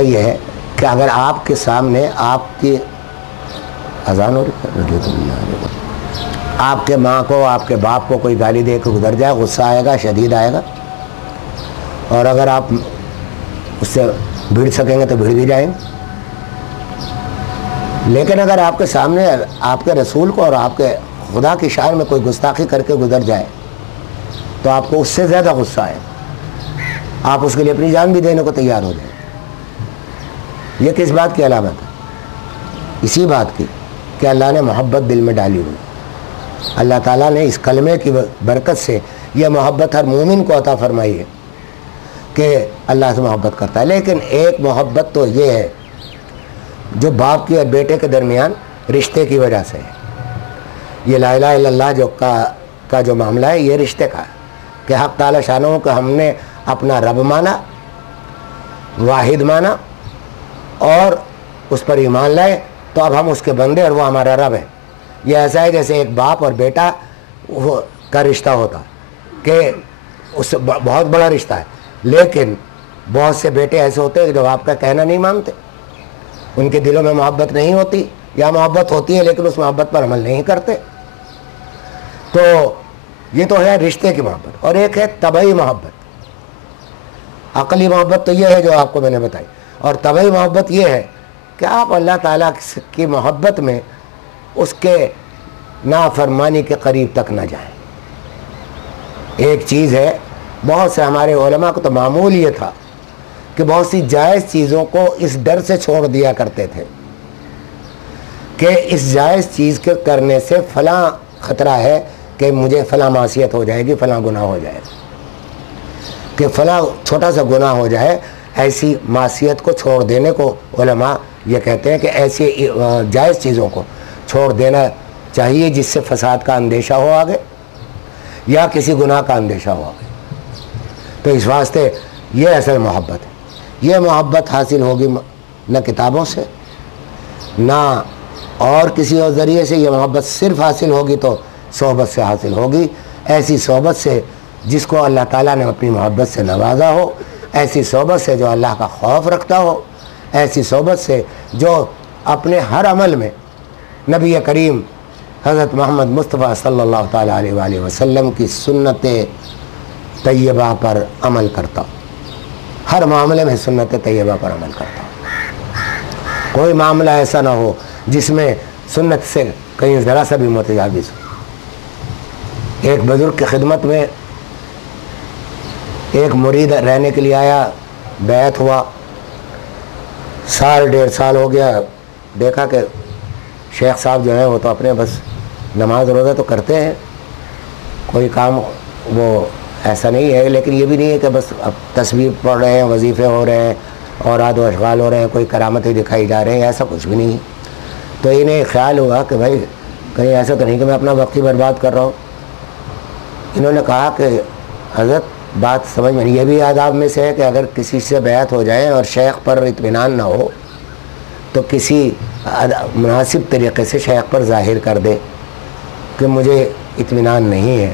یہ ہے کہ اگر آپ کے سامنے آپ کی اذان ہو رہی ہے، آپ کے ماں کو آپ کے باپ کو کوئی گالی دے کے گزر جائے، غصہ آئے گا، شدید آئے گا، اور اگر آپ اس سے بھیڑ سکیں گے تو بھیڑ بھی جائیں گے۔ لیکن اگر آپ کے سامنے آپ کے رسول کو اور آپ کے خدا کی شان میں کوئی گستاخی کر کے گزر جائے تو آپ کو اس سے زیادہ غصہ آئے، آپ اس کے لیے اپنی جان بھی دینے کو تیار ہو جائیں۔ یہ کس بات کی علامت ہے؟ اسی بات کی کہ اللہ نے محبت دل میں ڈالی ہوئی، اللہ تعالیٰ نے اس کلمے کی برکت سے یہ محبت ہر مومن کو عطا فرمائی ہے کہ اللہ سے محبت کرتا ہے۔ لیکن ایک محبت تو یہ ہے جو باپ کی اور بیٹے کے درمیان رشتے کی وجہ سے ہے۔ یہ لا الہ الا اللہ کا جو معاملہ ہے، یہ رشتے کا ہے کہ حق تعالی شانہ کو ہم نے اپنا رب مانا، واحد مانا اور اس پر ایمان لائے، تو اب ہم اس کے بندے اور وہ ہمارا رب ہے۔ یہ ایسا ہے جیسے ایک باپ اور بیٹا کا رشتہ ہوتا کہ اس سے بہت بڑا رشتہ ہے، لیکن بہت سے بیٹے ایسے ہوتے ہیں جو آپ کا کہنا نہیں مانتے، ان کے دلوں میں محبت نہیں ہوتی، یا محبت ہوتی ہے لیکن اس محبت پر عمل نہیں کرتے۔ تو یہ تو ہے رشتے کی محبت، اور ایک ہے طبعی محبت۔ عقلی محبت تو یہ ہے جو آپ کو میں نے بتائی، اور طبعی محبت یہ ہے کہ آپ اللہ تعالیٰ کی محبت میں اس کے نافرمانی کے قریب تک نہ جائیں۔ ایک چیز ہے، بہت سے ہمارے علماء کو تو معمول یہ تھا کہ بہت سی جائز چیزوں کو اس ڈر سے چھوڑ دیا کرتے تھے کہ اس جائز چیز کے کرنے سے فلاں خطرہ ہے کہ مجھے فلاں معصیت ہو جائے گی، فلاں گناہ ہو جائے گا، کہ فلاں چھوٹا سا گناہ ہو جائے۔ ایسی معصیت کو چھوڑ دینے کو علماء یہ کہتے ہیں کہ ایسی جائز چیزوں کو چھوڑ دینا چاہیے جس سے فساد کا اندیشہ ہو آگے، یا کسی گناہ کا اندیشہ ہو آگے۔ تو اس واسطے یہ اصل محبت ہے۔ یہ محبت حاصل ہوگی نہ کتابوں سے، نہ اور کسی اور ذریعے سے۔ یہ محبت صرف حاصل ہوگی تو صحبت سے حاصل ہوگی، ایسی صحبت سے جس کو اللہ تعالیٰ نے اپنی محبت سے نوازا ہو، ایسی صحبت سے جو اللہ کا خوف رکھتا ہو، ایسی صحبت سے جو اپنے ہر عمل میں نبی کریم حضرت محمد مصطفیٰ صلی اللہ تعالیٰ علیہ وآلہ وسلم کی سنت طیبہ پر عمل کرتا ہو، ہر معاملے میں سنت طیبہ پر عمل کرتا ہو۔ کوئی معاملہ ایسا نہ ہو جس میں سنت سے کہیں ذرا سا بھی متجاوز ہو۔ ایک بزرگ کی خدمت میں ایک مرید رہنے کے لیے آیا، بیعت ہوا، سال ڈیڑھ سال ہو گیا، دیکھا کہ شیخ صاحب جو ہیں وہ تو اپنے بس نماز روزہ تو کرتے ہیں، کوئی کام وہ ایسا نہیں ہے، لیکن یہ بھی نہیں ہے کہ بس اب تسبیح پڑھ رہے ہیں، وظیفے ہو رہے ہیں، اوراد و اشغال ہو رہے ہیں، کوئی کرامتیں دکھائی جا رہے ہیں، ایسا کچھ بھی نہیں ہے۔ تو انہیں خیال ہوا کہ بھائی کہیں ایسا تو نہیں کہ میں اپنا وقت ہی برباد کر رہا ہوں۔ انہوں نے کہا کہ حضرت بات سمجھ میں نہیں، یہ بھی آداب میں سے ہے کہ اگر کسی سے بیعت ہو جائے اور شیخ پر اطمینان نہ ہو تو کسی مناسب طریقے سے شیخ پر ظاہر کر دے کہ مجھے اطمینان نہیں ہے،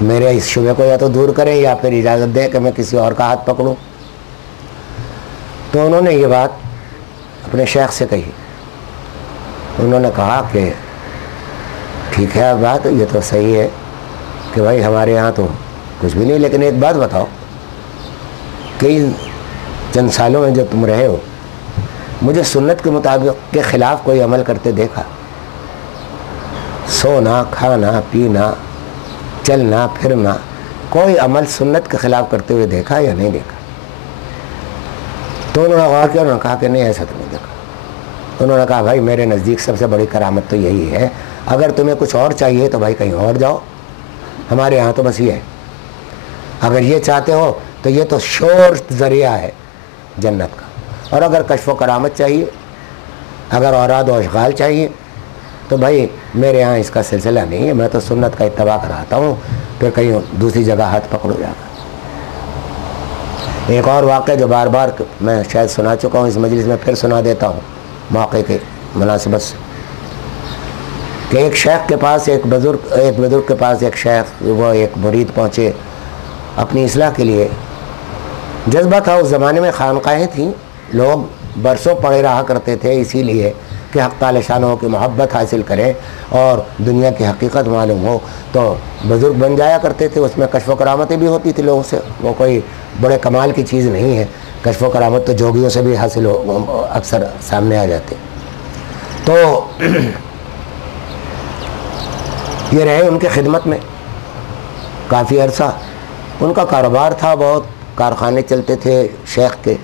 میرے اس شبہ کو یا تو دور کریں یا پھر اجازت دیں کہ میں کسی اور کا ہاتھ پکڑوں۔ تو انہوں نے یہ بات اپنے شیخ سے کہی۔ انہوں نے کہا کہ ٹھیک ہے بات یہ تو صحیح ہے کہ بھائی ہمارے یہاں تو کچھ بھی نہیں، لیکن ایک بات بتاؤ کہ ان چند سالوں میں جو تم رہے ہو مجھے سنت کے مطابق کے خلاف کوئی عمل کرتے دیکھا؟ سونا، کھانا، پینا، چلنا پھرنا، کوئی عمل سنت کے خلاف کرتے ہوئے دیکھا یا نہیں دیکھا؟ تو انہوں نے غور کیا، انہوں نے کہا کہ نہیں ایسا تو نہیں دیکھا۔ انہوں نے کہا بھائی میرے نزدیک سب سے بڑی کرامت تو یہی ہے، اگر تمہیں کچھ اور چاہیے تو بھائی کہیں اور جاؤ، ہمارے یہاں تو بس یہ ہے۔ اگر یہ چاہتے ہو تو یہ تو شور ذریعہ ہے جنت کا، اور اگر کشف و کرامت چاہیے، اگر اوراد و اشغال چاہیے تو بھائی میرے یہاں اس کا سلسلہ نہیں ہے، میں تو سنت کا اتباع کراتا ہوں، پھر کہیں دوسری جگہ ہاتھ پکڑو جا کر۔ ایک اور واقعہ جو بار بار میں شاید سنا چکا ہوں، اس مجلس میں پھر سنا دیتا ہوں موقع کے مناسبت سے، کہ ایک شیخ کے پاس ایک بزرگ کے پاس ایک شیخ وہ ایک مرید پہنچے اپنی اصلاح کے لیے۔ جذبہ تھا، اس زمانے میں خانقاہیں تھیں لوگ برسوں پڑے رہا کرتے تھے اسی لیے کہ حق تعالی شانہ کی محبت حاصل کریں اور دنیا کی حقیقت معلوم ہو، تو بزرگ بن جایا کرتے تھے. اس میں کشف و کرامتیں بھی ہوتی تھی لوگوں سے، وہ کوئی بڑے کمال کی چیز نہیں ہے. کشف و کرامت تو جوگیوں سے بھی حاصل ہو، اکثر سامنے آ جاتے. تو یہ رہے ان کے خدمت میں کافی عرصہ. ان کا کاروبار تھا، بہت کارخانے چلتے تھے شیخ کے،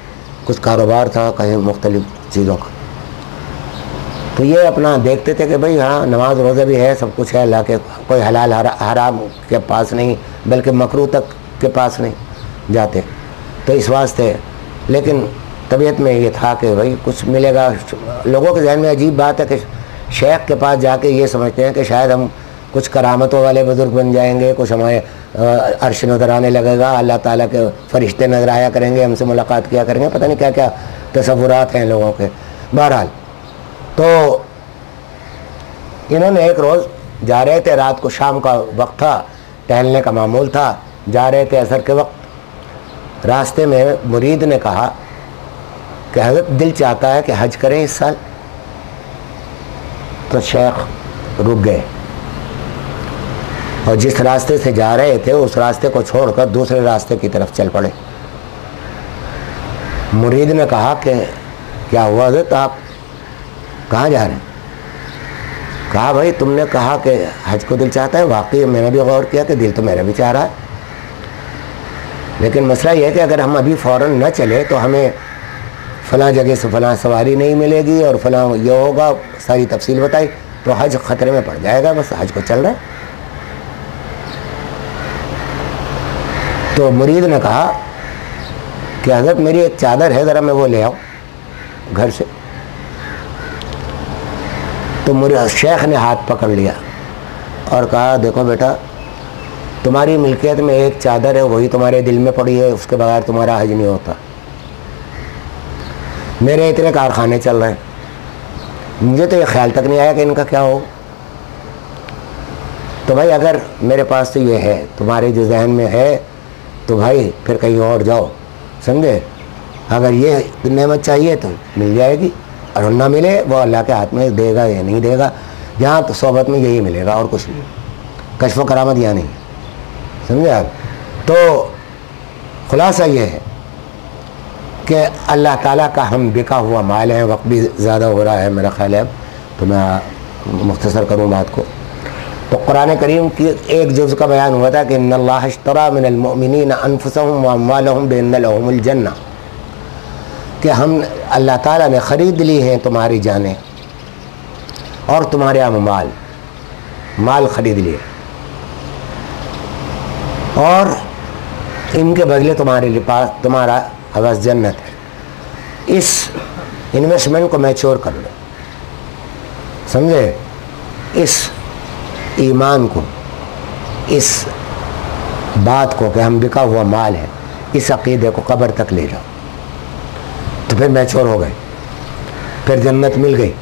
کچھ کاروبار تھا کہیں مختلف چیزوں کا. تو یہ اپنا دیکھتے تھے کہ بھئی ہاں نماز روزہ بھی ہے، سب کچھ ہے اللہ کے، کوئی حلال حرام کے پاس نہیں، بلکہ مکروہ تک کے پاس نہیں جاتے. تو اس واسطے لیکن طبیعت میں یہ تھا کہ بھئی کچھ ملے گا. لوگوں کے ذہن میں عجیب بات ہے کہ شیخ کے پاس جا کے یہ سمجھتے ہیں کہ شاید ہم کچھ کرامتوں والے بزرگ بن جائیں گے، کچھ ہمارے عرش نظر آنے لگے گا، اللہ تعالیٰ کے فرشتے نظر آیا کریں گے، ہم سے ملاقات کیا کریں گے، پتہ نہیں کیا کیا تصورات ہیں لوگوں کے. بہرحال تو انہوں نے ایک روز جا رہے تھے، رات کو شام کا وقت تھا، ٹہلنے کا معمول تھا، جا رہے تھے عصر کے وقت. راستے میں مرید نے کہا کہ حضرت دل چاہتا ہے کہ حج کریں اس سال. تو شیخ رک گئے اور جس راستے سے جا رہے تھے اس راستے کو چھوڑ کر دوسرے راستے کی طرف چل پڑے. مرید نے کہا کہ کیا ہوا حضرت، آپ کہاں جا رہے ہیں؟ کہا بھائی تم نے کہا کہ حج کو دل چاہتا ہے، واقعی میں نے بھی غور کیا کہ دل تو میرا بھی چاہ رہا ہے، لیکن مسئلہ یہ ہے کہ اگر ہم ابھی فوراً نہ چلے تو ہمیں فلاں جگہ سے فلاں سواری نہیں ملے گی اور فلاں یہ ہوگا، ساری تفصیل بتائی، تو حج خطرے میں پڑ جائے گا. بس حج کو چل رہا ہے. تو مرید نے کہا کہ حضرت میری ایک چادر ہے، ذرا میں وہ لے آؤں گھر سے. تو شیخ نے ہاتھ پکڑ لیا اور کہا دیکھو بیٹا، تمہاری ملکیت میں ایک چادر ہے، وہی تمہارے دل میں پڑی ہے، اس کے بغیر تمہارا حج نہیں ہوتا. میرے اتنے کارخانے چل رہے ہیں، مجھے تو یہ خیال تک نہیں آیا کہ ان کا کیا ہو. تو بھائی اگر میرے پاس تو یہ ہے، تمہارے جو ذہن میں ہے، تو بھائی پھر کہیں اور جاؤ، سمجھے. اگر یہ نعمت چاہیے تو مل جائے گی، اور نہ ملے وہ اللہ کے ہاتھ میں دے گا یا نہیں دے گا. یہاں تو صحبت میں یہی ملے گا اور کچھ نہیں. کشف و کرامت یہاں نہیں، سمجھے آپ. تو خلاصہ یہ ہے کہ اللہ تعالیٰ کا ہم بکا ہوا مال ہے. وقت بھی زیادہ ہو رہا ہے میرا خیال ہے اب، تو میں مختصر کروں بات کو. تو قرآن کریم کی ایک جز کا بیان ہوا تھا کہ ان اللہ اشتری من المؤمنین انفسهم واموالهم بان لهم الجنہ، کہ ہم اللہ تعالیٰ نے خرید لی ہیں تمہاری جانیں اور تمہارے اموال، مال خرید لیے، اور ان کے بدلے تمہارے پاس تمہارا عوض جنت ہے. اس انویسٹمنٹ کو میچور کر لو، سمجھے. اس ایمان کو، اس بات کو کہ ہم بکا ہوا مال ہے، اس عقیدے کو قبر تک لے جاؤ. تو پھر میچور ہو گئے، پھر جنت مل گئی.